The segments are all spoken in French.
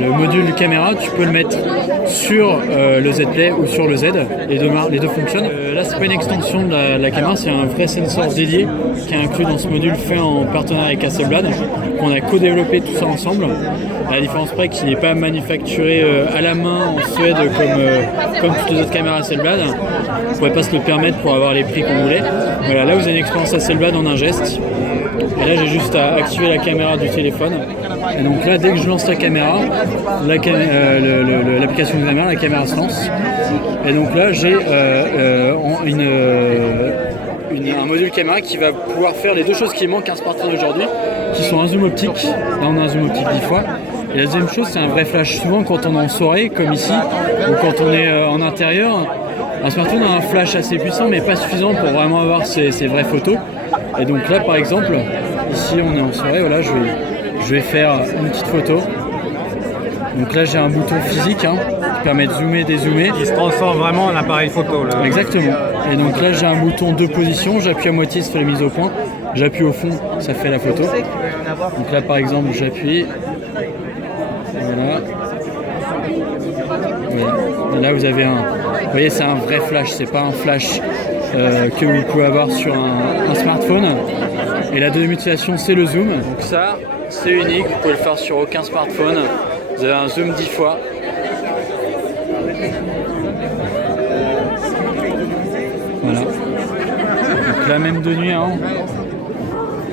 Le module caméra, tu peux le mettre sur le Z Play ou sur le Z, les deux fonctionnent. Là, c'est pas une extension de la caméra, c'est un vrai sensor dédié qui est inclus dans ce module fait en partenariat avec Hasselblad, qu'on a co-développé tout ça ensemble. À la différence près qu'il n'est pas manufacturé à la main en Suède comme toutes les autres caméras Hasselblad. On ne pouvait pas se le permettre pour avoir les prix qu'on voulait. Voilà, là vous avez une expérience Hasselblad en un geste. Et là j'ai juste à activer la caméra du téléphone. Et donc là, dès que je lance la caméra, l'application de la caméra se lance. Et donc là, j'ai un module caméra qui va pouvoir faire les deux choses qui manquent à un smartphone aujourd'hui, qui sont un zoom optique. Là, on a un zoom optique 10 fois. Et la deuxième chose, c'est un vrai flash. Souvent, quand on est en soirée, comme ici, ou quand on est en intérieur, un smartphone a un flash assez puissant, mais pas suffisant pour vraiment avoir ces vraies photos. Et donc là, par exemple, ici, on est en soirée. Voilà, je vais faire une petite photo. Donc là j'ai un bouton physique qui permet de zoomer, dézoomer. Il se transforme vraiment en appareil photo. Exactement. Et donc là j'ai un bouton de position, j'appuie à moitié, ça fait la mise au point. J'appuie au fond, ça fait la photo. Donc là par exemple j'appuie. Voilà. Et là vous avez vous voyez c'est un vrai flash, c'est pas un flash que vous pouvez avoir sur un smartphone. Et la deuxième utilisation c'est le zoom. Donc ça c'est unique, vous pouvez le faire sur aucun smartphone. Vous avez un zoom 10 fois. Voilà. Donc là même de nuit.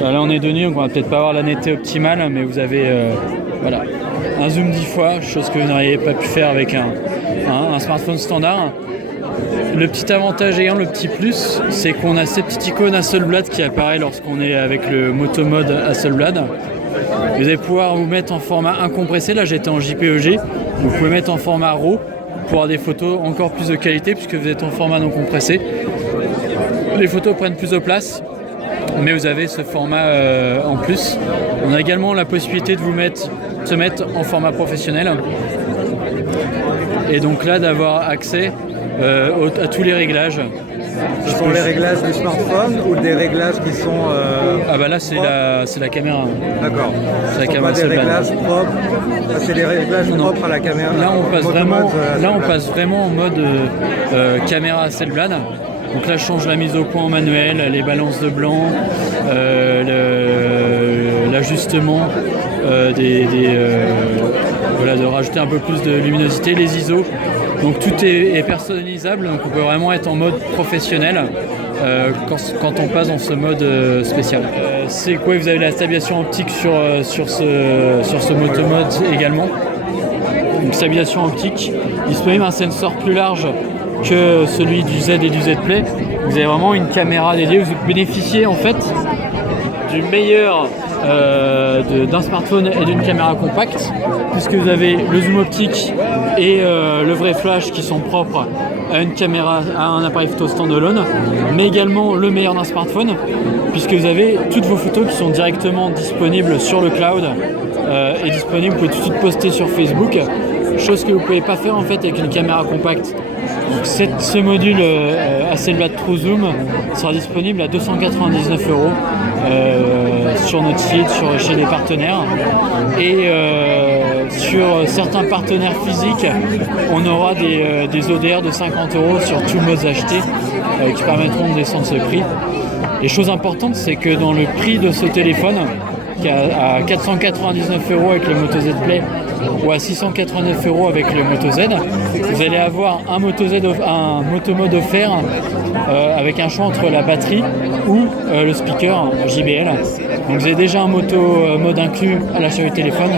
Là on est de nuit, donc on va peut-être pas avoir la netteté optimale, mais vous avez voilà, un zoom 10 fois, chose que vous n'auriez pas pu faire avec un smartphone standard. Le petit avantage et le petit plus, c'est qu'on a cette petite icône Hasselblad qui apparaît lorsqu'on est avec le moto mode Hasselblad. Vous allez pouvoir vous mettre en format incompressé. Là j'étais en JPEG. Vous pouvez mettre en format RAW pour avoir des photos encore plus de qualité puisque vous êtes en format non compressé. Les photos prennent plus de place, mais vous avez ce format en plus. On a également la possibilité de se mettre en format professionnel. Et donc là d'avoir accès à tous les réglages. Ce sont les réglages du smartphone ou des réglages qui sont... Ah bah là c'est la caméra. D'accord. C'est la caméra. Pas des réglages propres. C'est des réglages propres à la caméra. Là on passe vraiment en mode caméra Hasselblad. Donc là je change la mise au point en manuel, les balances de blanc, l'ajustement voilà, de rajouter un peu plus de luminosité, les ISO. Donc tout est personnalisable, donc on peut vraiment être en mode professionnel quand on passe dans ce mode spécial. C'est quoi? Vous avez la stabilisation optique sur ce motomode également. Donc stabilisation optique, disponible un sensor plus large que celui du Z et du Z Play. Vous avez vraiment une caméra dédiée, vous bénéficiez en fait du meilleur d'un smartphone et d'une caméra compacte, puisque vous avez le zoom optique et le vrai flash qui sont propres à une caméra, à un appareil photo standalone, mais également le meilleur d'un smartphone, puisque vous avez toutes vos photos qui sont directement disponibles sur le cloud et disponibles, vous pouvez tout de suite poster sur Facebook, chose que vous ne pouvez pas faire en fait avec une caméra compacte. Donc ce module Hasselblad True Zoom sera disponible à 299 € sur notre site, chez les partenaires. Et sur certains partenaires physiques, on aura des ODR de 50 € sur tous modes achetés qui permettront de descendre ce prix. Et chose importante, c'est que dans le prix de ce téléphone, qui est à 499 € avec le Moto Z Play ou à 689 € avec le Moto Z, vous allez avoir un Moto Mode offert avec un choix entre la batterie ou le speaker JBL. Donc vous avez déjà un Moto Mode inclus à l'achat du téléphone.